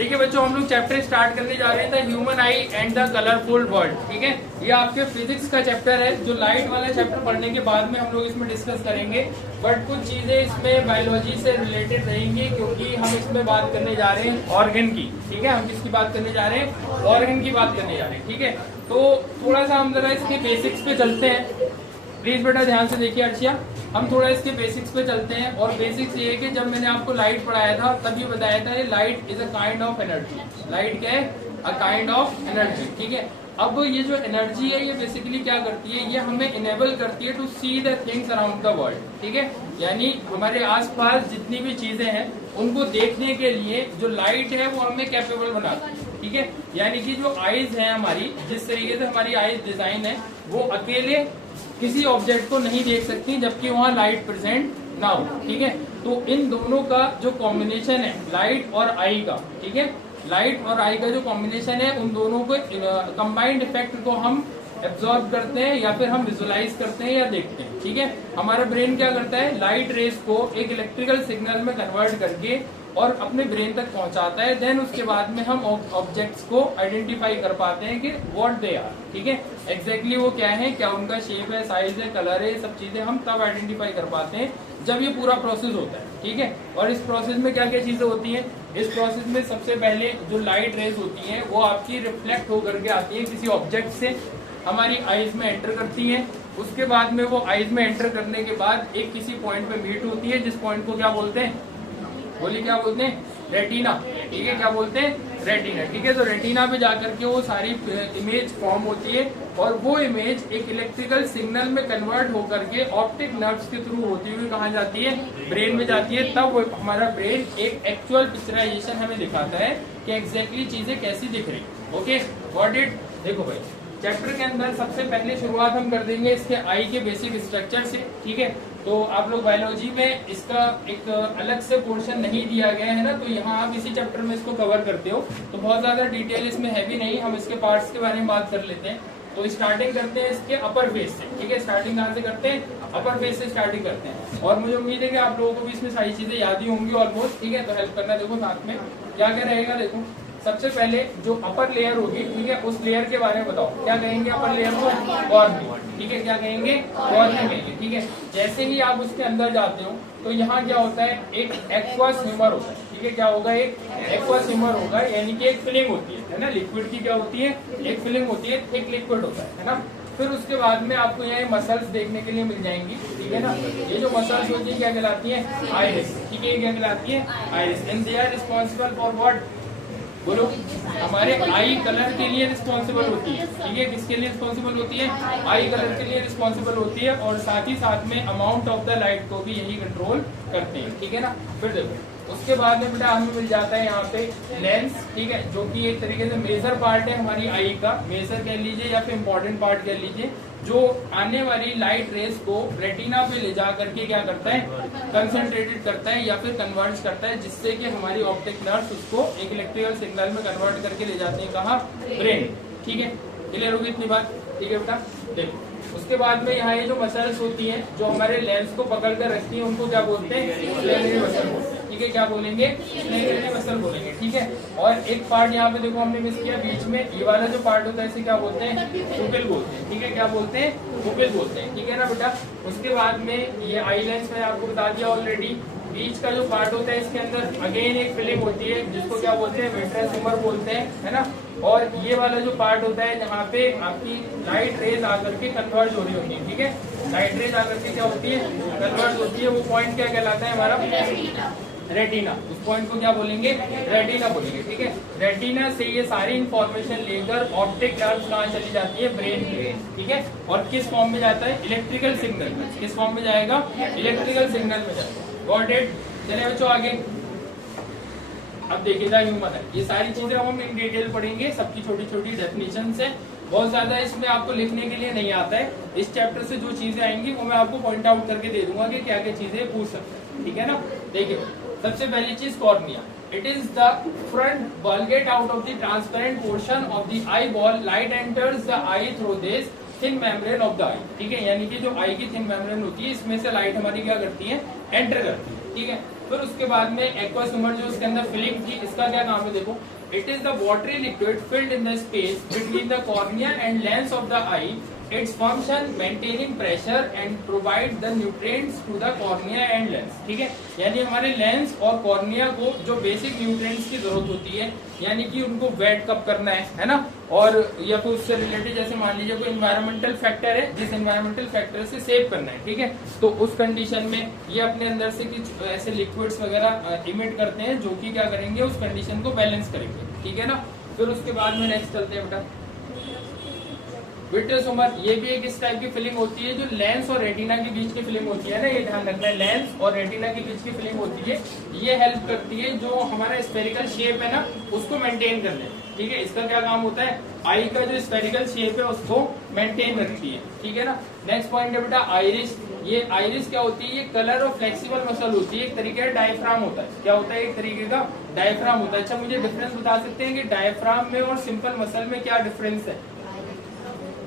देखिए बच्चों, हम लोग चैप्टर स्टार्ट करने जा रहे हैं the human I and the colourful world. ठीक है, ये आपके फिजिक्स का चैप्टर है जो लाइट वाला चैप्टर पढ़ने के बाद में हम लोग इसमें डिस्कस करेंगे। बट कुछ चीजें इसमें बायोलॉजी से रिलेटेड रहेंगी क्योंकि हम इसमें बात करने जा रहे हैं ऑर्गन की। ठीक है, हम किसकी बात करने जा रहे हैं? ऑर्गन की बात करने जा रहे हैं। ठीक है, तो थोड़ा सा हम जरा इसके बेसिक्स पे चलते हैं। प्लीज बेटा ध्यान से देखिए अर्शिया, हम थोड़ा इसके बेसिक्स पे चलते हैं। और बेसिक्स ये है कि जब मैंने आपको लाइट पढ़ाया था तब ये बताया था light is a kind of energy. Light क्या है? A kind of energy. ठीक है, अब ये जो एनर्जी है ये बेसिकली क्या करती है? ये हमें इनेबल करती है to see the things around the world. ठीक है, यानी हमारे आसपास जितनी भी चीजें हैं उनको देखने के लिए जो लाइट है वो हमें कैपेबल बनाती है। ठीक है, यानी कि जो आईज है हमारी, जिस तरीके से हमारी आईज डिजाइन है, वो अकेले किसी ऑब्जेक्ट को नहीं देख सकती जबकि वहाँ लाइट प्रेजेंट ना हो। ठीक है, तो इन दोनों का जो कॉम्बिनेशन है लाइट और आई का, ठीक है, लाइट और आई का जो कॉम्बिनेशन है, उन दोनों को कंबाइंड इफेक्ट को हम एब्जॉर्ब करते हैं या फिर हम विजुलाइज करते हैं या देखते हैं। ठीक है, हमारा ब्रेन क्या करता है? लाइट रेस को एक इलेक्ट्रिकल सिग्नल में कन्वर्ट करके और अपने ब्रेन तक पहुंचाता है। देन उसके बाद में हम ऑब्जेक्ट्स को आइडेंटिफाई कर पाते हैं कि व्हाट दे आर। ठीक है, एग्जैक्टली वो क्या है, क्या उनका शेप है, साइज है, कलर है, सब चीजें हम तब आइडेंटिफाई कर पाते हैं जब ये पूरा प्रोसेस होता है। ठीक है, और इस प्रोसेस में क्या क्या चीजें होती हैं? इस प्रोसेस में सबसे पहले जो लाइट रेज होती है वो आपकी रिफ्लेक्ट होकर के आती है किसी ऑब्जेक्ट से, हमारी आईज में एंटर करती है। उसके बाद में वो आईज में एंटर करने के बाद एक किसी पॉइंट पे मीट होती है, जिस पॉइंट को क्या बोलते हैं? बोलिए क्या बोलते हैं? रेटिना। ठीक है, क्या बोलते हैं? रेटिना। ठीक है, तो रेटिना पे जाकर के वो सारी इमेज फॉर्म होती है और वो इमेज एक इलेक्ट्रिकल सिग्नल में कन्वर्ट होकर के ऑप्टिक नर्व्स के थ्रू होती हुई कहाँ जाती है? ब्रेन में जाती है। तब वो हमारा ब्रेन एक एक्चुअल पिक्चराइजेशन हमें दिखाता है कि एग्जैक्टली चीजें कैसी दिख रही। Okay, got it? देखो भाई, चैप्टर के अंदर सबसे पहले शुरुआत हम कर देंगे इसके आई के बेसिक स्ट्रक्चर से। ठीक है, तो आप लोग बायोलॉजी में इसका एक अलग से पोर्शन नहीं दिया गया है ना, तो यहाँ आप इसी चैप्टर में इसको कवर करते हो, तो बहुत ज्यादा डिटेल इसमें है भी नहीं। हम इसके पार्ट्स के बारे में बात कर लेते हैं। तो स्टार्टिंग करते हैं इसके अपर फेस से। ठीक है, स्टार्टिंग कहाँ से करते हैं? अपर फेस से स्टार्टिंग करते हैं। और मुझे उम्मीद है कि आप लोगों को भी इसमें सारी चीजें याद ही होंगी ऑलमोस्ट। ठीक है, तो हेल्प करना देखो साथ में क्या क्या रहेगा। देखो सबसे पहले जो अपर लेयर होगी, ठीक है, उस लेयर के बारे में बताओ। क्या कहेंगे अपर लेयर को? कॉर्निया। ठीक है, क्या कहेंगे? कॉर्निया कहेंगे। ठीक है, जैसे ही आप उसके अंदर जाते हो तो यहाँ क्या होता है? एक एक्वस ह्यूमर होता है। ठीक है, क्या होगा? एक एक्वस ह्यूमर होगा, यानी कि एक फिलिंग होती है ना, लिक्विड की क्या होती है? एक फिलिंग होती है, एक लिक्विड होता है ना। फिर उसके बाद में आपको यहाँ मसल्स देखने के लिए मिल जाएंगी। ठीक है ना, ये जो मसल्स होती है क्या कहलाती है? आइरिस। ठीक है, क्या कहलाती है? Iris. And they are responsible for what? बोलो, हमारे आई कलर के लिए रिस्पॉन्सिबल होती है। ठीक है, किसके लिए रिस्पॉन्सिबल होती है? आई कलर के लिए रिस्पॉन्सिबल होती है, और साथ ही साथ में अमाउंट ऑफ द लाइट को भी यही कंट्रोल करते हैं। ठीक है ना। फिर देखो उसके बाद में बेटा हमें मिल जाता है यहाँ पे लेंस। ठीक है, जो कि एक तरीके से मेजर पार्ट है हमारी आई का, मेजर कह लीजिए या फिर इम्पोर्टेंट पार्ट कह लीजिए, जो आने वाली लाइट रेस को रेटिना पे ले जा करके क्या करता है? कंसंट्रेटेड करता है या फिर कन्वर्ट करता है, जिससे कि हमारी ऑप्टिक नर्व्स उसको एक इलेक्ट्रिकल सिग्नल में कन्वर्ट करके ले जाते हैं कहाँ? ब्रेन। ठीक है, क्लियर होगी इतनी बात? ठीक है बेटा, देखो उसके बाद में यहाँ ये जो मसल्स होती हैं जो हमारे लेंस को पकड़ कर रखती हैं, उनको क्या बोलते हैं? स्लेंडरी मसल बोलते हैं। ठीक है, क्या बोलेंगे? स्लेंडरी मसल बोलेंगे। ठीक है, और एक पार्ट यहाँ पे देखो हमने मिस किया बीच में, ये वाला जो पार्ट होता है इसे क्या बोलते हैं? पुपिल बोलते हैं। ठीक है, क्या बोलते हैं? पुपिल बोलते हैं। ठीक है ना बेटा। उसके बाद में ये आई लेंस मैंने आपको बता दिया ऑलरेडी। बीच का जो पार्ट होता है इसके अंदर अगेन एक फिलिंग होती है जिसको क्या बोलते हैं? विट्रेस ह्यूमर बोलते हैं, है ना। और ये वाला जो पार्ट होता है जहाँ पे आपकी लाइट रेज आकर के कन्वर्ज हो रही होती है। ठीक है, लाइट रेज आकर के क्या होती है? कन्वर्ज होती है। वो पॉइंट क्या कहलाता है हमारा? रेटिना। उस पॉइंट को क्या बोलेंगे? रेटिना बोलेंगे। ठीक है, रेटिना से ये सारी इंफॉर्मेशन लेकर ऑप्टिक नर्व्स कहाँ चली जाती है? ब्रेन में। ठीक है, और किस फॉर्म में जाता है? इलेक्ट्रिकल सिग्नल में। किस फॉर्म में जाएगा? इलेक्ट्रिकल सिग्नल में जाएगा। Got it? चलिए बच्चों आगे अब देखिएगा ह्यूमन है। ये सारी चीजें हम इन डिटेल पढ़ेंगे, सबकी छोटी छोटी डेफिनेशन है। बहुत ज्यादा इसमें आपको लिखने के लिए नहीं आता है। इस चैप्टर से जो चीजें आएंगी वो मैं आपको पॉइंट आउट करके दे दूंगा कि क्या क्या चीजें पूछ सकते हैं। ठीक है ना। देखिए सबसे पहली चीज cornea. It is the front वॉलगेट out of the transparent portion of the eyeball. Light enters the eye through this thin membrane of the eye. ठीक है, यानी कि जो आई की थिन मेम्ब्रेन होती है इसमें से लाइट हमारी क्या करती है? एंटर करती है। ठीक है, फिर उसके बाद में एक्वस ह्यूमर जो उसके अंदर फिलिंग थी, इसका क्या काम है देखो, it is the watery liquid filled in the space between the cornea and lens of the eye. Its function maintaining pressure and provide the nutrients to the cornea and lens. ठीक है, यानी हमारे लेंस और cornea को जो basic nutrients की जरूरत होती है, यानी कि उनको वेट कब करना है ना, और या फिर उससे रिलेटेड जैसे मान लीजिए कोई एनवायरमेंटल फैक्टर है, जिस एनवायरमेंटल फैक्टर से सेव करना है. ठीक है, तो उस कंडीशन में ये अपने अंदर से कुछ ऐसे लिक्विड्स वगैरह इमिट करते हैं जो कि क्या करेंगे, उस कंडीशन को बैलेंस करेंगे. ठीक है ना. फिर उसके बाद में नेक्स्ट चलते हैं बेटा विट्रियस ह्यूमर. ये भी एक इस टाइप की फिलिंग होती है जो लेंस और रेटिना के बीच की फिलिंग होती है ना, ये ध्यान रखना है, लेंस और रेटिना के बीच की फिलिंग होती है. ये हेल्प करती है जो हमारा स्फेरिकल शेप है ना, उसको मेंटेन करने में. ठीक है, इसका क्या काम होता है, आई का जो स्फेरिकल शेप है उसको मेंटेन रखती है. ठीक है ना. नेक्स्ट पॉइंट है बेटा आइरिस. ये आइरिस क्या होती है, ये कलर और फ्लेक्सिबल मसल होती है, एक तरीके का डायफ्राम होता है. क्या होता है, एक तरीके का डायफ्राम होता है. अच्छा, मुझे डिफरेंस बता सकते हैं कि डायफ्राम में और सिंपल मसल में क्या डिफरेंस है,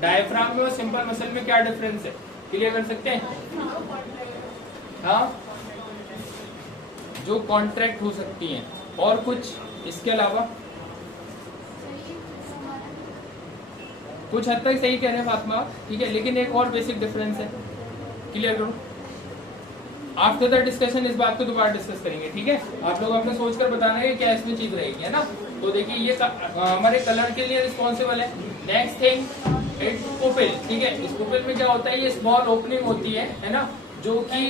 डायफ्राम में और सिंपल मसल में क्या डिफरेंस है, क्लियर कर सकते हैं. हाँ, जो कॉन्ट्रैक्ट हो सकती हैं, और कुछ इसके अलावा कुछ हद तक सही कह रहे हैं फातिमा. ठीक है, लेकिन एक और बेसिक डिफरेंस है, क्लियर करो. आफ्टर द डिस्कशन इस बात को दोबारा डिस्कस करेंगे. ठीक है, आप लोग अपने सोचकर बताना है क्या इसमें चीज रहेगी, है ना. तो देखिए ये हमारे कलर के लिए रिस्पॉन्सिबल है. Next thing it's pupil. ठीक है, इस पुपिल में क्या होता है, ये स्मॉल ओपनिंग होती है ना, जो कि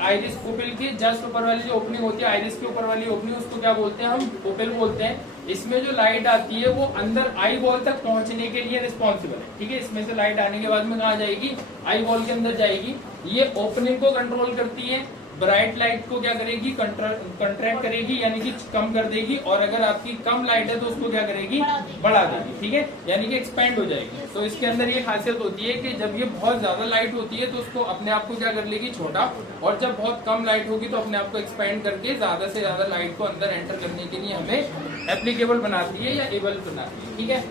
आइरिस पुपिल की जस्ट ऊपर वाली जो ओपनिंग होती है, आइरिस के ऊपर वाली ओपनिंग, उसको क्या बोलते हैं, हम पुपिल बोलते हैं. इसमें जो लाइट आती है वो अंदर आई बॉल तक पहुंचने के लिए रिस्पॉन्सिबल है. ठीक है, इसमें से लाइट आने के बाद में कहाँ जाएगी, आई बॉल के अंदर जाएगी. ये ओपनिंग को कंट्रोल करती है, ब्राइट लाइट को क्या करेगी, कंट्रैक्ट करेगी, यानी कि कम कर देगी, और अगर आपकी कम लाइट है तो उसको क्या करेगी, बढ़ा देगी. ठीक है, यानी कि एक्सपेंड हो जाएगी. तो इसके अंदर ये खासियत होती है कि जब ये बहुत ज्यादा लाइट होती है तो उसको अपने आप को क्या कर लेगी, छोटा, और जब बहुत कम लाइट होगी तो अपने आप को एक्सपेंड करके ज्यादा से ज्यादा लाइट को अंदर एंटर करने के लिए हमें एप्लीकेबल बनाती है या एबल बनाती है. ठीक है,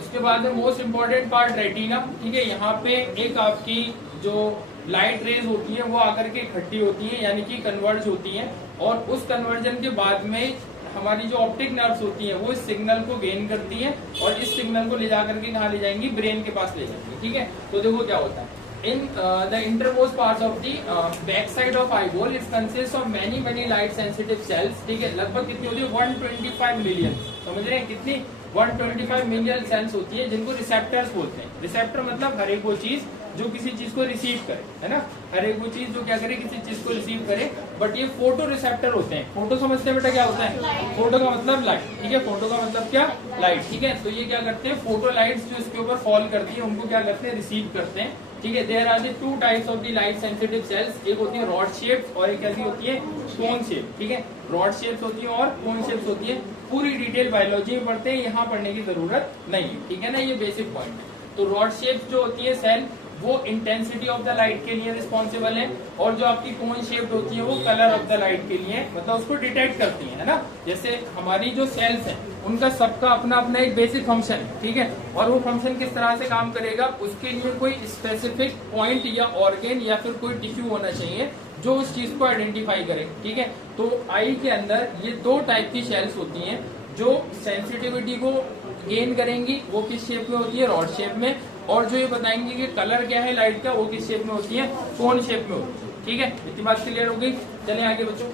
उसके बाद में मोस्ट इम्पोर्टेंट पार्ट रेटिना. ठीक है, यहाँ पे एक आपकी जो लाइट रेज होती है वो आकर के इकट्ठी होती है, यानी कि कन्वर्ज होती है, और उस कन्वर्जन के बाद में हमारी जो ऑप्टिक नर्व्स होती हैं वो इस सिग्नल को गेन करती हैं, और इस सिग्नल को ले जाकर के कहाँ ले जाएंगी, ब्रेन के पास ले जाएंगी. ठीक है, तो देखो क्या होता है, in the innermost parts of the back side of eyeball it consists of many light sensitive cells. ठीक है, लगभग कितनी होती है, 125 मिलियन. समझ रहे हैं कितनी, 125 मिलियन सेल्स होती है, जिनको रिसेप्टर्स बोलते हैं. रिसेप्टर मतलब हर एक वो चीज जो किसी चीज को रिसीव करे, है ना, हर एक वो चीज जो क्या करे, किसी चीज को रिसीव करे. बट ये फोटो रिसेप्टर होते हैं. फोटो समझते हैं बेटा क्या होता है, फोटो का मतलब लाइट. ठीक है, फोटो का मतलब क्या, लाइट. ठीक है, तो ये क्या करते हैं, फोटो लाइट्स जो इसके ऊपर फॉल करती है उनको क्या करते हैं, रिसीव करते हैं. ठीक है, there are the two types of the light sensitive cells. एक होती है रॉड शेप्स और एक कैसी होती है, कोन शेप. ठीक है, रॉड शेप्स होती है और कोन शेप्स होती है. पूरी डिटेल बायोलॉजी में पढ़ते हैं, यहाँ पढ़ने की जरूरत नहीं है. ठीक है ना, ये बेसिक पॉइंट है. तो रॉड शेप्स जो होती है सेल, वो इंटेंसिटी ऑफ द लाइट के लिए रिस्पॉन्सिबल है, और जो आपकी कोन शेप होती है वो कलर ऑफ द लाइट के लिए, मतलब उसको डिटेक्ट करती है ना. जैसे हमारी जो सेल्स हैं उनका सबका अपना अपना एक बेसिक फंक्शन है. ठीक है, और वो फंक्शन किस तरह से काम करेगा, उसके लिए कोई स्पेसिफिक पॉइंट या ऑर्गेन या फिर कोई टिश्यू होना चाहिए जो उस चीज को आइडेंटिफाई करे. ठीक है, तो आई के अंदर ये दो टाइप की सेल्स होती हैं जो सेंसिटिविटी को गेन करेंगी, वो किस शेप में होती है, रॉड शेप में, और जो ये बताएंगे कि कलर क्या है लाइट का, वो किस शेप में होती है, कोन शेप में होती है. ठीक है, इतनी बात क्लियर हो गई. चलें आगे बच्चों.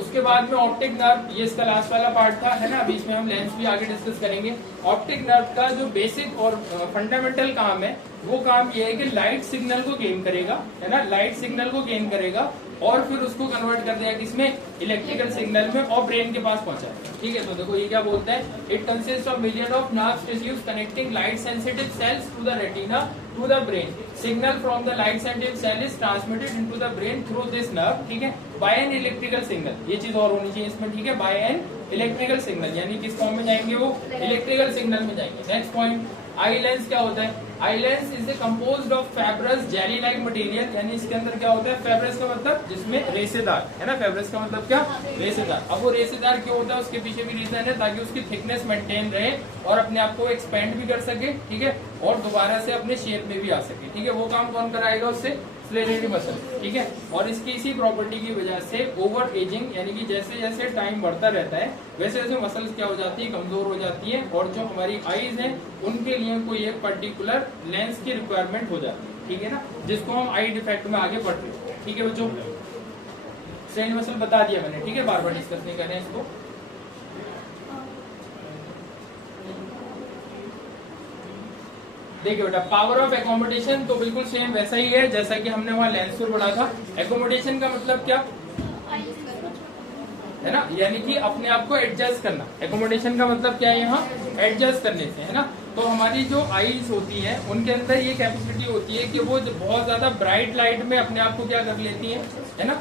उसके बाद में ऑप्टिक नर्व, ये इसका लास्ट वाला पार्ट था, है ना. अभी इसमें हम लेंस भी आगे डिस्कस करेंगे. ऑप्टिक नर्व का जो बेसिक और फंडामेंटल काम है, वो काम ये है कि लाइट सिग्नल को गेन करेगा, है ना, लाइट सिग्नल को गेन करेगा, और फिर उसको कन्वर्ट कर देगा किसमें, इलेक्ट्रिकल सिग्नल में, और ब्रेन के पास पहुंचाएगा. ठीक है, तो देखो ये क्या बोलता है, it consist of million of nerve tissues connecting light sensitive cells to the retina to the brain. Signal from the light sensitive cell is transmitted into the brain through this nerve. ठीक है, bye an electrical signal. ये चीज और होनी चाहिए इसमें. ठीक है, बाय एन इलेक्ट्रिकल सिग्नल, यानी किस फॉर्म में जाएंगे, वो इलेक्ट्रिकल सिग्नल में जाएंगे. नेक्स्ट पॉइंट, आई लेंस क्या होता है. Eye lens is composed of fibrous jelly like material, यानी इसके अंदर क्या होता है, फाइब्रस का मतलब जिसमें रेशेदार, है ना, फाइब्रस का मतलब क्या, रेशेदार. अब वो रेशेदार क्यों होता है, उसके पीछे भी रीजन है, ताकि उसकी थिकनेस मेंटेन रहे और अपने आप को एक्सपेंड भी कर सके. ठीक है, और दोबारा से अपने शेप में भी आ सके. ठीक है, वो काम कौन कराएगा उससे, स्क्लेरल मसल, ठीक है। और इसकी इसी प्रॉपर्टी की वजह से ओवर एजिंग यानी कि जैसे जैसे टाइम बढ़ता रहता है वैसे वैसे मसल्स क्या हो जाती है, कमजोर हो जाती है, और जो हमारी आईज है उनके लिए कोई एक पर्टिकुलर लेंस की रिक्वायरमेंट हो जाती है, ठीक है ना, जिसको हम आई डिफेक्ट में आगे बढ़ते हैं, ठीक है बच्चों। स्क्लेरल मसल बता दिया मैंने, ठीक है, बार बार डिस्कस नहीं कर रहे हैं इसको। देखिए बेटा, पावर ऑफ एकोमोडेशन तो बिल्कुल सेम वैसा ही है जैसा कि हमने वहाँ लेंस पर पढ़ा था। एकोमोडेशन का मतलब क्या है ना, यानी कि अपने आप को एडजस्ट करना। एकोमोडेशन का मतलब क्या है, यहाँ एडजस्ट करने से, है ना। तो हमारी जो आईज होती है उनके अंदर ये कैपेसिटी होती है कि वो बहुत ज्यादा ब्राइट लाइट में अपने आप को क्या कर लेती है ना,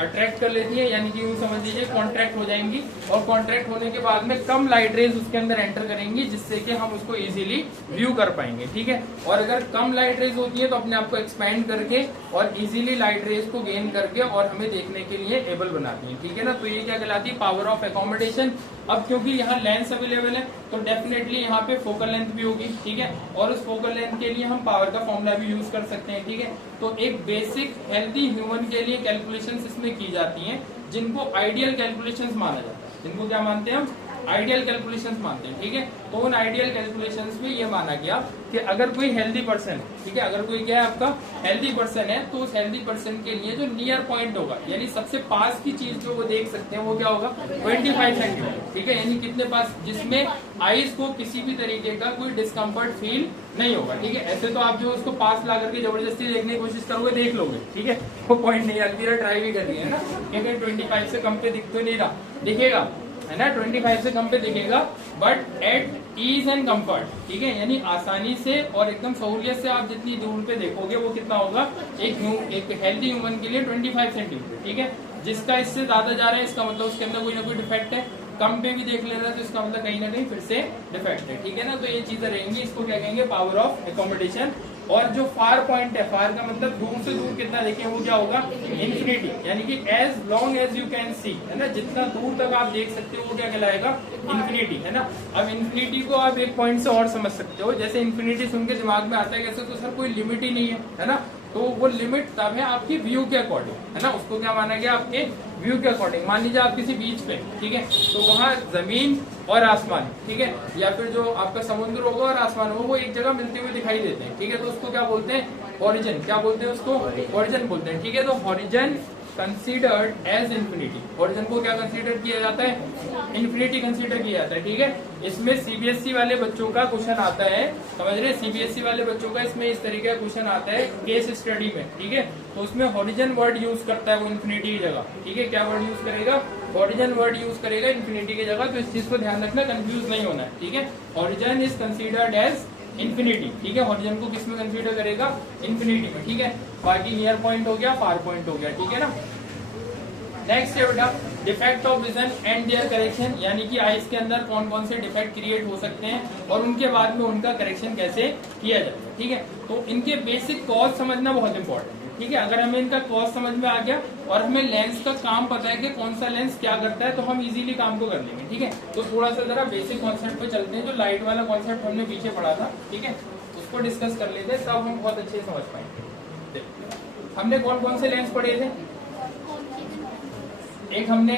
अट्रैक्ट कर लेती है, यानी कि यूँ समझ लीजिए कॉन्ट्रैक्ट हो जाएंगी, और कॉन्ट्रैक्ट होने के बाद में कम लाइट रेज उसके अंदर एंटर करेंगी, जिससे कि हम उसको इजीली व्यू कर पाएंगे, ठीक है। और अगर कम लाइट रेज होती है तो अपने आप को एक्सपैंड करके और इजीली लाइट रेज को गेन करके और हमें देखने के लिए एबल बनाती है, ठीक है ना। तो ये क्या कहलाती है, पावर ऑफ एकोमोडेशन। अब क्योंकि यहाँ लेंस अवेलेबल है तो डेफिनेटली यहाँ पे फोकल लेंथ भी होगी, ठीक है, और उस फोकल लेंथ के लिए हम पावर का फॉर्मूला भी यूज कर सकते हैं, ठीक है। तो एक बेसिक हेल्दी ह्यूमन के लिए कैलकुलेशंस इसमें की जाती हैं, जिनको आइडियल कैलकुलेशंस माना जाता है। जिनको क्या मानते हैं हम, आइडियल कैलकुलेशंस मानते हैं, ठीक है। तो उन आइडियल कैलकुलेशंस में ये माना गया कि अगर कोई हेल्दी पर्सन है, ठीक है, अगर कोई क्या है आपका हेल्दी पर्सन है, तो उस हेल्दी पर्सन के लिए जो नियर पॉइंट होगा, यानी सबसे पास की चीज जो वो देख सकते हैं वो क्या होगा, 25 सेंटीमीटर, ठीक है, यानी कितने पास, जिसमें आईज को किसी भी तरीके का कोई डिस्कम्फर्ट फील नहीं होगा, ठीक है। ऐसे तो आप जो उसको पास ला करके जबरदस्ती देखने की कोशिश करोगे देख लोगे, ठीक है, वो पॉइंट नहीं, अलमीरा ट्राई भी कर रही है ना, क्योंकि 25 से कम पे दिख तो नहीं रहा, दिखेगा, है ना, 25 से कम पे दिखेगा, but at ease and comfort, ठीक है, यानी आसानी से और एकदम सहूलियत से आप जितनी दूर पे देखोगे वो कितना होगा, एक हेल्दी ह्यूमन के लिए 25 सेंटीमीटर, ठीक है। जिसका इससे ज्यादा जा रहा है इसका मतलब उसके अंदर कोई ना कोई डिफेक्ट है, कम पे भी देख ले रहा है तो इसका मतलब कहीं ना कहीं फिर से डिफेक्ट है, ठीक है ना। तो ये चीजें रहेंगी, इसको क्या कहेंगे, पावर ऑफ एकोमोडेशन। और जो फार पॉइंट है, फार का मतलब दूर से दूर कितना देखें, वो क्या होगा, इन्फिनिटी, यानी कि as long as you can see, है ना, जितना दूर तक आप देख सकते हो वो क्या कहलाएगा, इन्फिनिटी, है ना। अब इन्फिनिटी को आप एक पॉइंट से और समझ सकते हो, जैसे इन्फिनिटी सुन के दिमाग में आता है कैसे, तो सर कोई लिमिट ही नहीं है ना, तो वो लिमिट तब है आपकी व्यू के अकॉर्डिंग, है ना, उसको क्या माना गया, आपके व्यू के अकॉर्डिंग। मान लीजिए आप किसी बीच पे, ठीक है, तो वहाँ जमीन और आसमान, ठीक है, या फिर जो आपका समुद्र होगा और आसमान होगा वो एक जगह मिलते हुए दिखाई देते हैं, ठीक है, तो उसको क्या बोलते हैं, हॉरिजन, क्या बोलते हैं उसको, हॉरिजन बोलते हैं, ठीक है। तो horizon considered as infinity, horizon को क्या कंसीडर किया जाता है, इन्फिनिटी कंसीडर किया जाता है, ठीक है। इसमें सीबीएसई वाले बच्चों का क्वेश्चन आता है, समझ रहे, सीबीएसई वाले बच्चों का इसमें इस तरीके का क्वेश्चन आता है केस स्टडी में, ठीक है, तो उसमें हॉरिजन वर्ड यूज करता है वो इन्फिनिटी की जगह, ठीक है, क्या वर्ड यूज करेगा, हॉरिजन वर्ड यूज करेगा इन्फिनिटी की जगह। तो इस चीज को ध्यान रखना, कंफ्यूज नहीं होना है, ठीक है। Horizon is considered as infinity, ठीक है, हॉरिजन को किस में कंसीडर करेगा, इन्फिनिटी में, ठीक है। बाकी नियर पॉइंट हो गया, फार पॉइंट हो गया, ठीक है ना। नेक्स्ट है बेटा defect of vision and their correction, यानी कि आईज के अंदर कौन कौन से डिफेक्ट क्रिएट हो सकते हैं और उनके बाद में उनका करेक्शन कैसे किया जाता है, ठीक है। तो इनके बेसिक कॉज समझना बहुत इंपॉर्टेंट है, ठीक है। अगर हमें इनका कॉज समझ में आ गया और हमें लेंस का काम पता है कि कौन सा लेंस क्या करता है, तो हम इजीली काम को कर लेंगे, ठीक है। तो थोड़ा सा जरा बेसिक कॉन्सेप्ट पे चलते हैं, जो लाइट वाला कॉन्सेप्ट हमने पीछे पढ़ा था, ठीक है, उसको डिस्कस कर लेते हैं, तब हम बहुत अच्छे से समझ पाएंगे। हमने कौन कौन से लेंस पढ़े थे, एक हमने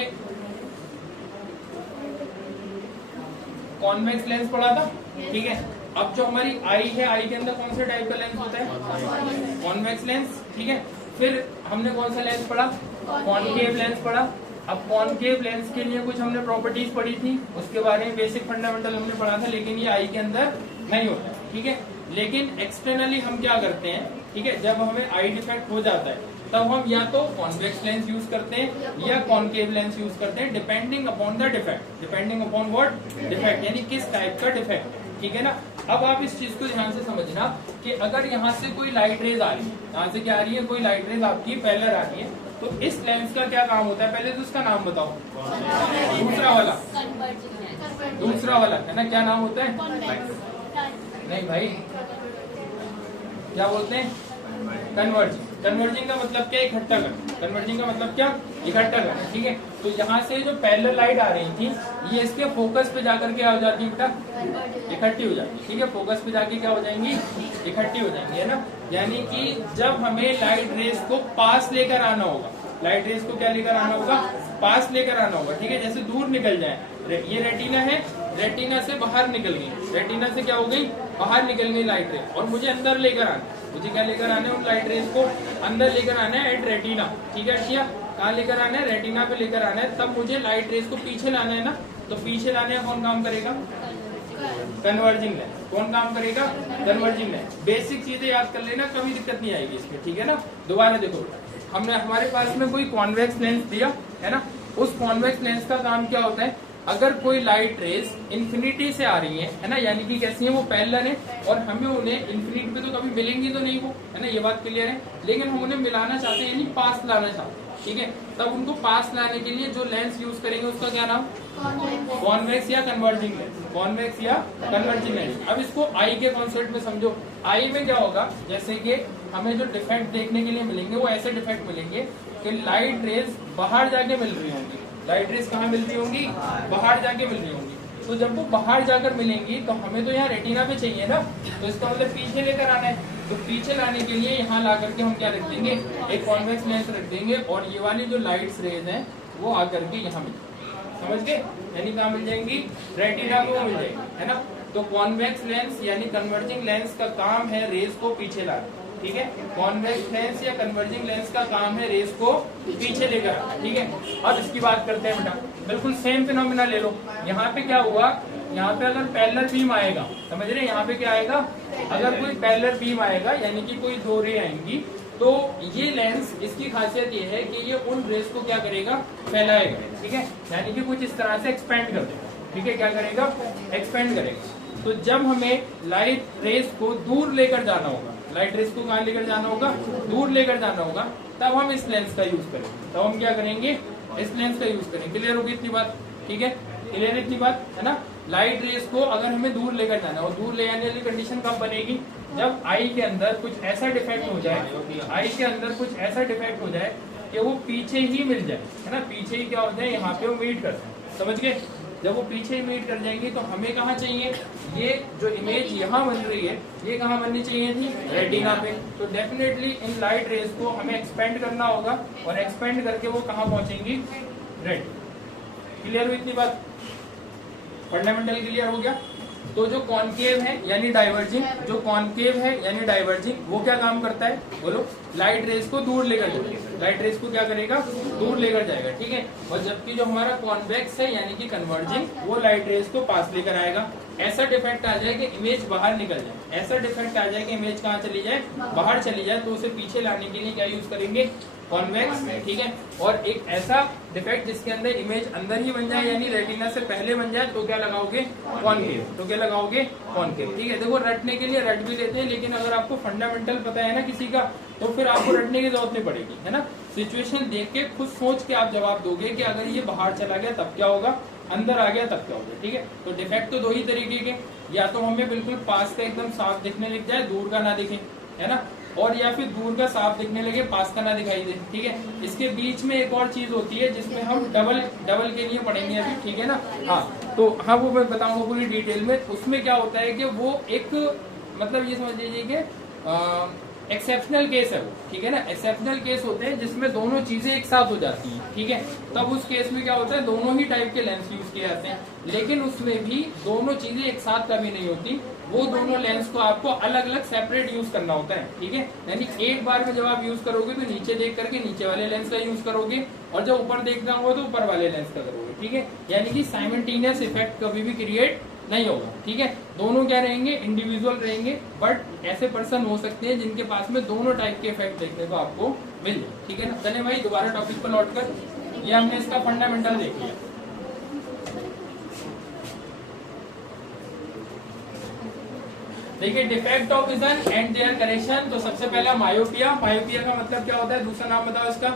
कॉन्वेक्स लेंस पढ़ा था, ठीक है। अब जो हमारी आई है, आई के अंदर कौन से टाइप का लेंस होता है, कॉन्वेक्स लेंस, ठीक है। फिर हमने कौन सा लेंस पढ़ा, कॉनकेव लेंस पढ़ा। अब कॉनकेव लेंस के लिए कुछ हमने प्रॉपर्टीज पढ़ी थी, उसके बारे में बेसिक फंडामेंटल हमने पढ़ा था, लेकिन ये आई के अंदर नहीं होता है, ठीक है। लेकिन एक्सटर्नली हम क्या करते हैं, ठीक है, जब हमें आई डिफेक्ट हो जाता है तब हम या तो कॉन्वेक्स लेंस यूज करते हैं या कॉनकेव लेंस यूज करते हैं, depending upon the defect, depending upon what, defect, यानी किस टाइप का डिफेक्ट, ठीक है ना। अब आप इस चीज को ध्यान से समझना कि अगर यहाँ से कोई लाइट रेज आ रही है, यहाँ से क्या आ रही है, कोई लाइट रेज आपकी पैरेलल आ रही है, तो इस लेंस का क्या काम होता है, पहले तो उसका नाम बताओ, दूसरा वाला है ना, क्या नाम होता है, नहीं भाई क्या बोलते हैं, कन्वर्जिंग। कन्वर्जिंग का मतलब क्या? इकट्ठा करना। कन्वर्जिंग का मतलब क्या? इकट्ठा करना। ठीक है, तो यहाँ से जो पैरेलल लाइट आ रही थी ये इसके फोकस पे जाकर के हो जाती है बेटा, इकट्ठी हो जाती है। ठीक है, फोकस पे जाके क्या हो जाएंगी? इकट्ठी हो जाएंगी, है ना। यानी कि जब हमें लाइट रेस को पास लेकर आना होगा, लाइट रेस को क्या लेकर आना होगा? पास लेकर आना होगा। ठीक है, जैसे दूर निकल जाए, ये रेटिना है, रेटिना से बाहर निकल गई, रेटिना से क्या हो गई? बाहर निकल गई लाइट रे, और मुझे अंदर लेकर आना, मुझे क्या लेकर आना है? उन लाइट रेस को अंदर लेकर आना है एट रेटिना। ठीक है अर्शिया, कहाँ लेकर आना है? रेटिना पे लेकर आना है। तब मुझे लाइट रेस को पीछे लाना है ना, तो पीछे लाने का कौन काम करेगा? Converging lens. कौन काम करेगा? Converging lens. बेसिक चीजें याद कर लेना, कभी दिक्कत नहीं आएगी इसमें। ठीक है ना। दोबारा देखो, हमने हमारे पास में कोई कॉन्वेक्स लेंस दिया है ना, उस कॉन्वेक्स लेंस का काम क्या होता है? अगर कोई लाइट रेस इन्फिनिटी से आ रही है ना, यानी कि कैसी है? वो पैरेलल है, और हमें उन्हें इन्फिनिटी पे तो कभी मिलेंगी तो नहीं वो, है ना, ये बात क्लियर है। लेकिन हम उन्हें मिलाना चाहते हैं, यानी पास लाना चाहते हैं। ठीक है, तब उनको पास लाने के लिए जो लेंस यूज करेंगे उसका क्या नाम? कॉन्वेक्स या कन्वर्जिंग लेंस। कॉन्वेक्स या कन्वर्जिंग लेंस। अब इसको आई के कॉन्सेप्ट में समझो। आई में क्या होगा? जैसे कि हमें जो डिफेक्ट देखने के लिए मिलेंगे वो ऐसे डिफेक्ट मिलेंगे कि लाइट रेस बाहर जाके मिल रही होंगी। लाइट रेस कहाँ मिल रही होंगी? बाहर जाके मिल रही होंगी। तो जब वो बाहर जाकर मिलेंगी तो हमें तो यहाँ रेटिना पे चाहिए ना, तो इसका मतलब पीछे लेकर आना है। तो पीछे लाने के लिए यहाँ ला करके हम क्या रख देंगे? एक कॉन्वेक्स लेंस रख देंगे, और ये वाली जो लाइट्स रेज हैं वो आकर के यहाँ मिल जाएंगी। समझ गए? यानी कहाँ मिल जाएंगी? रेटिना को मिल जाएगी, है ना। तो कॉन्वेक्स लेंस यानी कन्वर्जिंग लेंस का काम है रेस को पीछे लाना। ठीक है, कॉन्वेक्स लेंस या कन्वर्जिंग लेंस का काम है रेस को पीछे लेकर आना। ठीक है, अब इसकी बात करते हैं बेटा। बिल्कुल सेम फिनोमिना ले लो। यहाँ पे क्या हुआ? यहाँ पे अगर पैरेलल बीम आएगा, समझ रहे हैं? यहाँ पे क्या आएगा? अगर कोई पैरेलल बीम आएगा, यानी कि कोई दो रे आएंगी, तो ये लेंस, इसकी खासियत ये है कि ये उन रेस को क्या करेगा? फैलाएगा। ठीक है, यानी कि कुछ इस तरह से एक्सपेंड कर देगा। ठीक है, क्या करेगा? एक्सपेंड करेगा। तो जब हमें लाइट रेस को दूर लेकर जाना होगा, लाइट रेस को कहाँ लेकर जाना होगा? दूर लेकर जाना होगा, तब हम इस लेंस का यूज करेंगे। तब हम क्या करेंगे? इस लेंस का यूज करेंगे। क्लियर होगी इतनी बात? ठीक है, क्लियर इतनी बात, है ना। लाइट रेस को अगर हमें दूर लेकर जाना है, और दूर ले जाने वाली कंडीशन कब बनेगी? जब आई के अंदर कुछ ऐसा डिफेक्ट हो जाए, आई के अंदर कुछ ऐसा डिफेक्ट हो जाए कि वो पीछे ही मिल जाए, है ना। पीछे ही क्या हो जाए? यहाँ पे वो मीट कर जाए। समझ गए? जब वो पीछे ही मीट कर जाएंगी तो हमें कहाँ चाहिए? ये जो इमेज यहाँ बन रही है ये कहाँ बननी चाहिए थी? रेटिना पे। तो डेफिनेटली इन लाइट रेस को हमें एक्सपेंड करना होगा, और एक्सपेंड करके वो कहाँ पहुंचेंगी? रेटिना। क्लियर हुई इतनी बात? फंडामेंटल क्लियर हो गया। तो जो कॉनकेव है यानी डाइवर्जिंग, जो कॉनकेव है यानी डाइवर्जिंग, वो क्या काम करता है? बोलो। लाइट रेस को दूर लेकर जाएगा। लाइट रेस को क्या करेगा? दूर लेकर जाएगा। ठीक है, और जबकि जो हमारा कॉन्वेक्स है यानी कि कन्वर्जिंग, वो लाइट रेस को पास लेकर आएगा। ऐसा डिफेक्ट आ जाए कि इमेज बाहर निकल जाए, ऐसा डिफेक्ट आ जाए कि इमेज कहाँ चली जाए? बाहर चली जाए, तो उसे पीछे लाने के लिए क्या यूज करेंगे? कॉन्वेक्स। ठीक है, और एक ऐसा डिफेक्ट जिसके अंदर इमेज अंदर ही बन जाए, यानी रेटिना से पहले बन जाए, तो क्या लगाओगे? कॉनकेव। तो क्या लगाओगे? कॉनकेव। ठीक है, देखो रटने के लिए रट भी लेते हैं, लेकिन अगर आपको फंडामेंटल पता है ना किसी का, तो फिर आपको रटने की जरूरत नहीं पड़ेगी, है ना। सिचुएशन देख के खुद सोच के आप जवाब दोगे कि अगर ये बाहर चला गया तब क्या होगा, अंदर आ गया तब क्या होगा। ठीक है, तो डिफेक्ट तो दो ही तरीके के, या तो हमें बिल्कुल पास का एकदम साफ दिखने लग जाए, दूर का ना दिखे, है ना, और या फिर दूर का साफ दिखने लगे, पास का ना दिखाई दे। ठीक है, इसके बीच में एक और चीज होती है जिसमें हम डबल के लिए पढ़ेंगे अभी। ठीक है ना। हाँ, तो हाँ वो मैं बताऊंगा पूरी डिटेल में। उसमें क्या होता है कि वो एक मतलब ये समझ लीजिए कि एक्सेप्शनल केस है वो। ठीक है ना, एक्सेप्शनल केस होते हैं जिसमें दोनों चीजें एक साथ हो जाती हैं। ठीक है, तब उस केस में क्या होता है? दोनों ही टाइप के लेंस यूज किए जाते हैं, लेकिन उसमें भी दोनों चीजें एक साथ कभी नहीं होती। वो दोनों लेंस को आपको अलग अलग सेपरेट यूज करना होता है। ठीक है, यानी एक बार में जब आप यूज करोगे तो नीचे देख करके नीचे वाले लेंस का यूज करोगे, और जब ऊपर देखना होगा तो ऊपर वाले लेंस का करोगे। ठीक है, यानी कि साइमल्टेनियस इफेक्ट कभी भी क्रिएट नहीं होगा। ठीक है, दोनों क्या रहेंगे? इंडिविजुअल रहेंगे, बट ऐसे पर्सन हो सकते हैं जिनके पास में दोनों टाइप के इफेक्ट देखने को आपको मिल जाए। ठीक है ना। चले भाई दोबारा टॉपिक पर लौट कर, ये हमने इसका फंडामेंटल देख लिया। देखिए, defect of vision and their correction. तो सबसे पहला मायोपिया। मायोपिया का मतलब क्या होता है? दूसरा नाम बताओ इसका।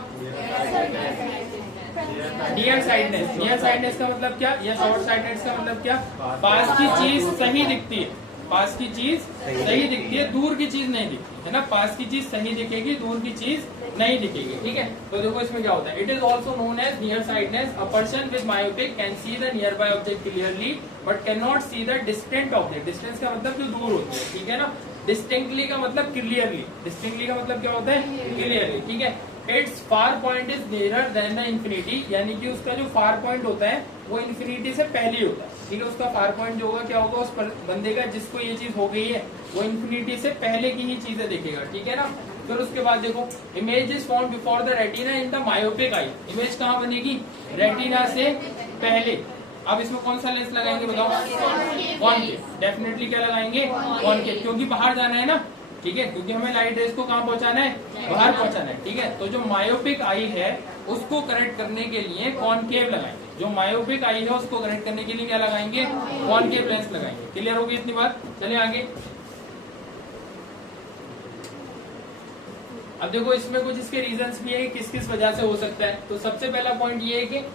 Near sightedness. नियर साइडनेस का मतलब क्या? या शॉर्ट साइडनेस का मतलब क्या? पास की चीज सही दिखती है, पास की चीज सही दिखती है, दूर की चीज नहीं दिखती है ना। पास की चीज सही दिखेगी, दूर की चीज नहीं दिखेगी, ठीक है। तो देखो इसमें क्या होता है, it is also known as near sightedness. A person with myopic can see the near by object clearly but can not see the distant object. Distance का मतलब जो दूर होती है, ठीक है ना। डिस्टिंक्टली का मतलब क्लियरली, डिस्टिंक्टली का मतलब क्या होता है, क्लियरली, ठीक है। Its far point is nearer than the infinity, यानी कि उसका जो फार पॉइंट होता है वो इंफिनिटी से पहले होता है, ठीक है। उसका फार पॉइंट जो होगा क्या होगा, उस बंदे का जिसको ये चीज हो गई है वो इंफिनिटी से पहले की ही चीजें देखेगा, ठीक है ना। फिर उसके बाद देखो, image is found before the retina in the myopic eye. Image कहाँ बनेगी, रेटिना से पहले। अब इसमें कौन सा लेंस लगाएंगे बताओ, कॉनकेव। डेफिनेटली क्या लगाएंगे, कॉनकेव, क्योंकि बाहर जाना है ना, ठीक है। क्योंकि हमें लाइट रेज को कहाँ पहुंचाना है, बाहर पहुंचाना है, ठीक है। तो जो मायोपिक आई है उसको करेक्ट करने के लिए कॉनकेव लगाएंगे। जो मायोपिक आई है उसको करेक्ट करने के लिए क्या लगाएंगे, कॉनकेव लेंस लगाएंगे। क्लियर होगी इतनी बात। चलिए आगे। अब देखो इसमें कुछ इसके रीजंस भी है कि किस किस वजह से हो सकता है। तो सबसे पहला पॉइंट ये है कि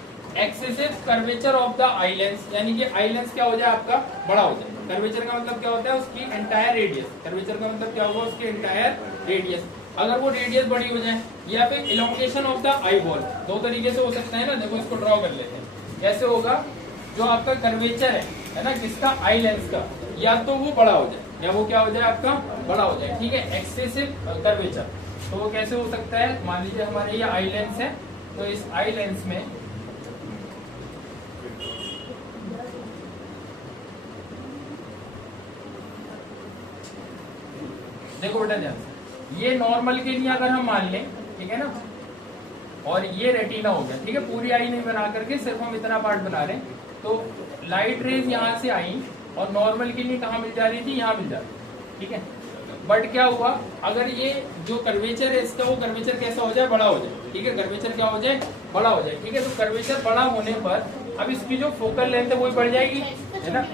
excessive curvature of the eye lens, यानी कि आई लेंस क्या हो जाए, आपका बड़ा हो जाए। कर्वेचर का मतलब क्या होता है, उसकी एंटायर रेडियस। कर्वेचर का मतलब क्या होगा, उसकी एंटायर रेडियस। अगर वो रेडियस बड़ी हो जाए, या फिर elongation of the eye ball, दो तरीके से हो सकता है ना। देखो इसको ड्रॉ कर लेते हैं। कैसे होगा, जो आपका कर्वेचर है ना, किसका, आई लेंस का, या तो वो बड़ा हो जाए या वो क्या हो जाए, आपका बड़ा हो जाए, ठीक है। एक्सेसिव कर्वेचर, तो वो कैसे हो सकता है, मान लीजिए हमारे ये आई लेंस है, तो इस आई लेंस में देखो बेटा ध्यान से, ये नॉर्मल के लिए अगर हम मान लें, ठीक है ना, और ये रेटिना हो गया, ठीक है। पूरी आई नहीं बना करके सिर्फ हम इतना पार्ट बना रहे हैं। तो लाइट रेज यहाँ से आई और नॉर्मल के लिए कहाँ मिल जा रही थी, यहाँ मिल जा रही थी, ठीक है। बट क्या हुआ, अगर ये जो कर्वेचर है इसका, वो कर्वेचर कैसा हो जाए, बड़ा हो जाए, ठीक है। कर्वेचर क्या हो जाए, बड़ा हो जाए, ठीक है। तो कर्वेचर बड़ा होने पर अब इसकी जो फोकल लेंथ है वो बढ़ जाएगी, है ना।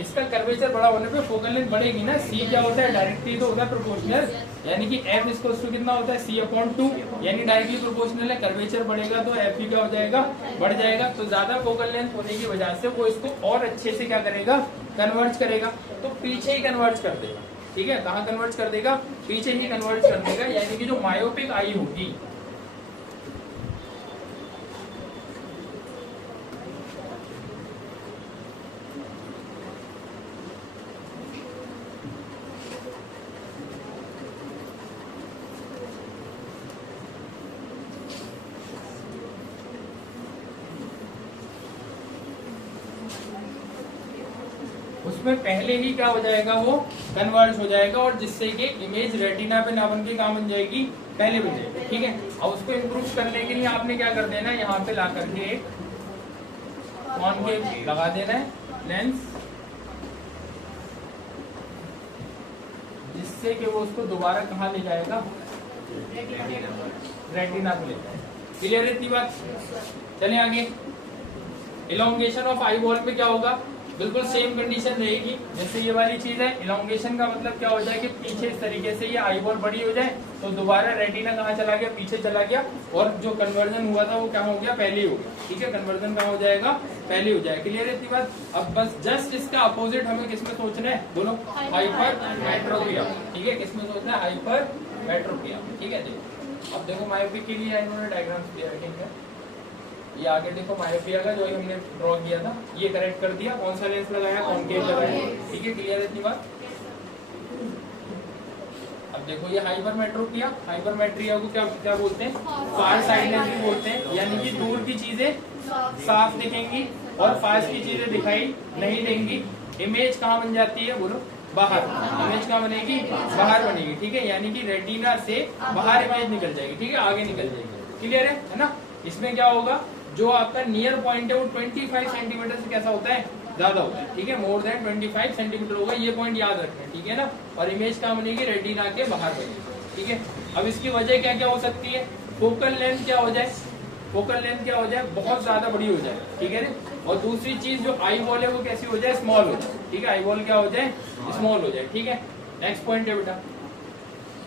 इसका कर्वेचर बड़ा होने पे फोकल लेंथ बढ़ेगी ना। सी क्या होता है, डायरेक्टली तो होता है प्रोपोर्शनल, यानी कि एफ इसको कितना होता है, C/2, यानी डायरेक्टली प्रोपोर्शनल है। कर्वेचर बढ़ेगा तो एफ भी क्या हो जाएगा, बढ़ जाएगा। तो ज्यादा फोकल लेंथ होने की वजह से वो इसको और अच्छे से क्या करेगा, कन्वर्ज करेगा। तो पीछे ही कन्वर्ज कर देगा, ठीक है। कहाँ कन्वर्ज कर देगा, पीछे ही कन्वर्ज कर देगा। यानी कि जो मायोपिक आई होगी, उसमें पहले ही क्या हो जाएगा, वो कन्वर्ज हो जाएगा, और जिससे कि इमेज रेटिना पे ना बन के कहाँ बन जाएगी, पहले बन जाएगी, ठीक है। अब उसको इम्प्रूव करने के लिए आपने क्या कर देना है, यहाँ पे ला करके एक कॉनकेव लगा देना है लेंस, जिससे कि वो उसको दोबारा कहाँ ले जाएगा, रेटिना पे ले जाएगा। क्लियर है इतनी बात। चलिए आगे। इलोंगेशन ऑफ आई बॉल पे क्या होगा, बिल्कुल सेम कंडीशन रहेगी जैसे ये वाली चीज है। इलोंगेशन का मतलब क्या हो जाए कि पीछे इस तरीके से ये आई बॉल बड़ी हो जाए, तो दोबारा रेटिना कहाँ चला गया, पीछे चला गया, और जो कन्वर्जन हुआ था वो क्या हो गया, पहले ही हो गया, ठीक है। कन्वर्जन कहाँ हो जाएगा, पहले हो जाएगा। क्लियर है इतनी बात। अब बस जस्ट इसका अपोजिट हमें किसमें सोचना है, बोलो, हाइपरमेट्रोपिया, ठीक है। किसमें सोचना है, हाइपरमेट्रोपिया, ठीक है। देखो अब देखो मायोपिक के लिए इन्होंने डायग्राम्स दिया है, ठीक है। ये आगे देखो मायोपिया का जो हमने ड्रॉ किया था, ये करेक्ट कर दिया। कौन सा लेंस लगाया, कॉनकेव लगाया, ठीक है। क्लियर है इतनी बात। अब देखो ये हाइपरमेट्रोपिया, हाइपरमेट्रिया को क्या क्या बोलते हैं, फार साइडनेस भी बोलते हैं। यानी कि दूर की चीजें साफ दिखेंगी और पास की चीजें दिखाई नहीं देंगी। इमेज कहाँ बन जाती है, बोलो, बाहर। इमेज कहाँ बनेगी, बाहर बनेगी, ठीक है। यानी कि रेटिना से बाहर इमेज निकल जाएगी, ठीक है, आगे निकल जाएगी। क्लियर है ना। इसमें क्या होगा, जो आपका नियर पॉइंट है वो 25 सेंटीमीटर से कैसा होता है, ज्यादा होता है, ठीक है। मोर देन 25 सेंटीमीटर होगा, ये पॉइंट याद रखना है, ठीक है ना। और इमेज कहाँ बनेगी, रेटिना के बाहर बनेगी, ठीक है। अब इसकी वजह क्या क्या हो सकती है, फोकल लेंथ क्या हो जाए, फोकल लेंथ क्या हो जाए, बहुत ज्यादा बड़ी हो जाए, ठीक है ना। और दूसरी चीज जो आई बॉल है वो कैसी हो जाए, स्मॉल हो जाए, ठीक है। आई बॉल क्या हो जाए, स्मॉल हो जाए, ठीक है। नेक्स्ट पॉइंट है बेटा,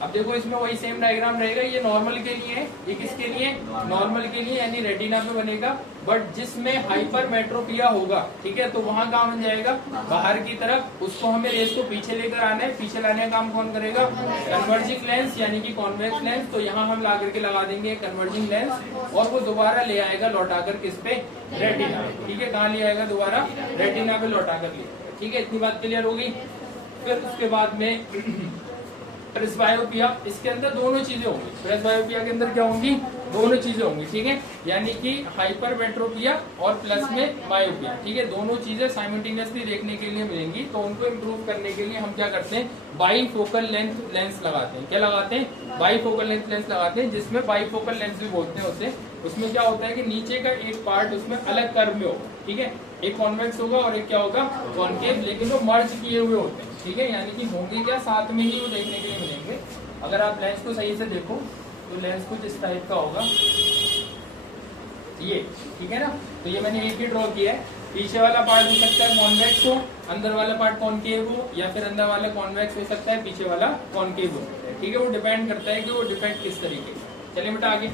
अब देखो इसमें वही सेम डायग्राम रहेगा, ये नॉर्मल के लिए है, ये किसके लिए, नॉर्मल के लिए यानी रेटिना पे बनेगा। बट जिसमें हाइपरमेट्रोपिया होगा, ठीक है, तो वहां काम बन जाएगा बाहर की तरफ, उसको हमें रेस को पीछे लेकर आना है। पीछे लाने का काम कौन करेगा, कन्वर्जिंग लेंस यानी कि कॉन्वेक्स लेंस। तो यहाँ हम ला करके लगा देंगे कन्वर्जिंग लेंस और वो दोबारा ले आएगा लौटा कर किस पे, रेटिना। ठीक है, कहाँ ले आएगा, दोबारा रेटिना पे लौटा कर ले। ठीक है, इतनी बात क्लियर हो गई। फिर उसके बाद में प्रेसबायोपिया, इसके अंदर दोनों चीजें होंगी। प्रेसबायोपिया के अंदर क्या होंगी, दोनों चीजें होंगी। ठीक है, यानी कि हाइपरमेट्रोपिया और प्लस में बायोपिया। ठीक है, दोनों चीजें साइमल्टेनियसली देखने के लिए मिलेंगी। तो उनको इम्प्रूव करने के लिए हम क्या करते हैं, बाईफोकल लेंस लगाते हैं। क्या लगाते हैं, बाईफोकल लेंस लगाते हैं, जिसमें बाईफोकल लेंस भी बोलते हैं उसे। उसमें क्या होता है कि नीचे का एक पार्ट उसमें अलग कर्व में होगा। ठीक है, एक कॉन्वेक्स होगा और एक क्या होगा, कॉन्केव, लेकिन वो मर्ज किए हुए होते हैं। ठीक है, यानी कि होंगे क्या, साथ में ही वो देखने के लिए मिलेंगे। अगर आप लेंस को सही से देखो तो लेंस कुछ इस टाइप का होगा ये। ठीक है ना, तो ये मैंने एक ही ड्रॉ किया है। पीछे वाला पार्ट हो सकता है कॉन्वेक्स हो, अंदर वाला पार्ट कॉन्केव हो, या फिर अंदर वाला कॉन्वेक्स हो सकता है, पीछे वाला कॉन्केव हो सकता है। ठीक है, वो डिपेंड करता है कि वो डिफेक्ट किस तरीके से। चलिए बेटा आगे।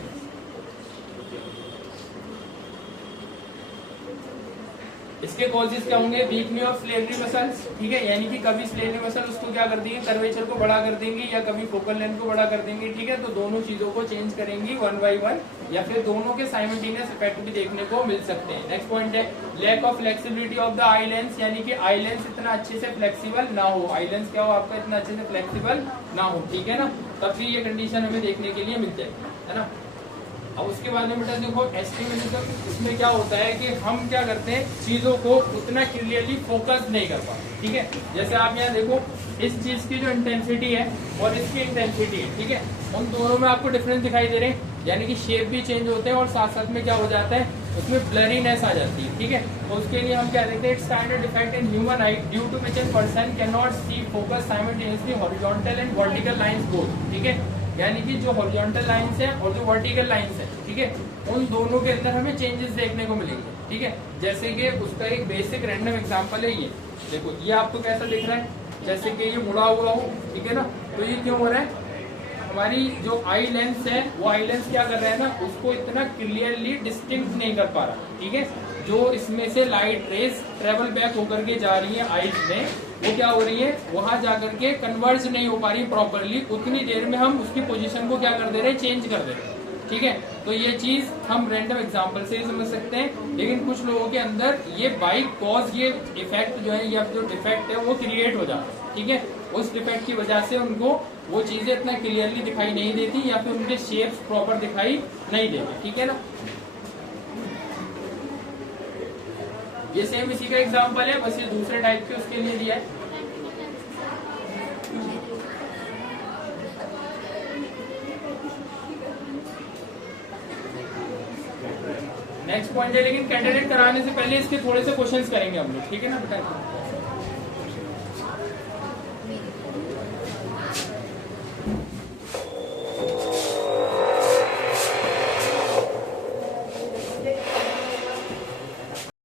इसके कॉजेज क्या होंगे, वीकनेस ऑफ सिलेटरी मसल्स। ठीक है, यानी कि कभी सिलेटरी मसल उसको क्या कर देंगे, कर्वेचर को बड़ा कर देंगे, या कभी फोकल लेंथ को बड़ा कर देंगे। ठीक है, तो दोनों चीजों को चेंज करेंगी वन बाय वन, या फिर दोनों के साइमल्टेनियस इफेक्ट भी देखने को मिल सकते हैं। नेक्स्ट पॉइंट है lack of flexibility of the eye lens, यानी कि आई लेंस इतना अच्छे से फ्लेक्सिबल ना हो। आई लेंस क्या हो आपका, इतना अच्छे से फ्लेक्सिबल ना हो। ठीक है ना, तब भी ये कंडीशन हमें देखने के लिए मिल जाएगी, है ना। अब उसके बाद में बेटा देखो एस्टिमेशन, इसमें क्या होता है कि हम क्या करते हैं, चीजों को उतना क्लियरली फोकस नहीं कर पाते। ठीक है, जैसे आप यहाँ देखो इस चीज की जो इंटेंसिटी है और इसकी इंटेंसिटी है, ठीक है, उन दोनों में आपको डिफरेंस दिखाई दे रहे हैं, यानी कि शेप भी चेंज होते हैं और साथ साथ में क्या हो जाता है, उसमें ब्लरीनेस आ जाती है। ठीक है, तो उसके लिए हम क्या देखते हैं, it's standard defect in human eye due to which an person can not see focus simultaneously horizontal and vertical lines both. ठीक है, यानी कि जो हॉरिजॉन्टल लाइंस है और जो वर्टिकल लाइंस है, ठीक है, उन दोनों के अंदर हमें चेंजेस देखने को मिलेंगे। ठीक है, जैसे कि उसका एक बेसिक रैंडम एग्जांपल है ये देखो, ये आपको कैसा दिख रहा है, जैसे कि ये मुड़ा हुआ हो। ठीक है ना, तो ये क्यों हो रहा है, हमारी जो आई लेंस है वो आई लेंस क्या कर रहा है ना, उसको इतना क्लियरली डिस्टिंक्ट नहीं कर पा रहा। ठीक है, जो इसमें से लाइट रेज ट्रेवल बैक होकर के जा रही है आईज में, वो क्या हो रही है, वहां जाकर के कन्वर्ज नहीं हो पा रही प्रॉपरली। उतनी देर में हम उसकी पोजीशन को क्या कर दे रहे हैं, चेंज कर दे रहे हैं। ठीक है, तो ये चीज हम रैंडम एग्जांपल से ही समझ सकते हैं, लेकिन कुछ लोगों के अंदर ये बाई कॉज ये इफेक्ट जो है या जो डिफेक्ट है वो क्रिएट हो जाता है। ठीक है, उस डिफेक्ट की वजह से उनको वो चीजें इतना क्लियरली दिखाई नहीं देती, या फिर उनके शेप्स प्रॉपर दिखाई नहीं देते। ठीक है ना, ये सेम इसी का एग्जांपल है, बस ये दूसरे टाइप के उसके लिए दिया है। नेक्स्ट पॉइंट है, लेकिन कैटरेक्ट कराने से पहले इसके थोड़े से क्वेश्चंस करेंगे हम लोग। ठीक है ना बेटा,